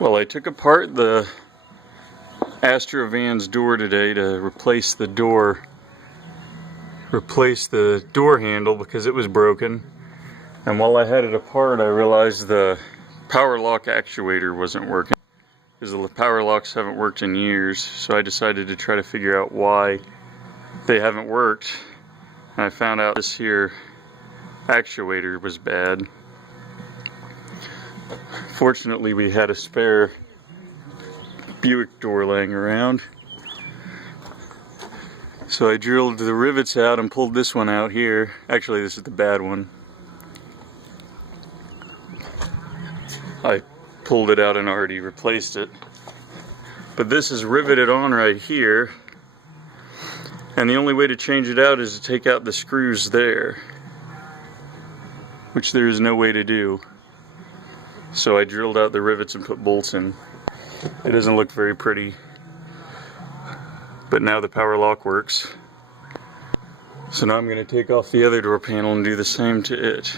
Well, I took apart the Astro Van's door today to replace the door handle because it was broken. And while I had it apart, I realized the power lock actuator wasn't working, because the power locks haven't worked in years. So I decided to try to figure out why they haven't worked. And I found out this here actuator was bad. Fortunately, we had a spare Buick door laying around, so I drilled the rivets out and pulled this one out here. Actually, this is the bad one. I pulled it out and already replaced it, but this is riveted on right here, and the only way to change it out is to take out the screws there, which there is no way to do. So I drilled out the rivets and put bolts in. It doesn't look very pretty, but now the power lock works. So now I'm going to take off the other door panel and do the same to it.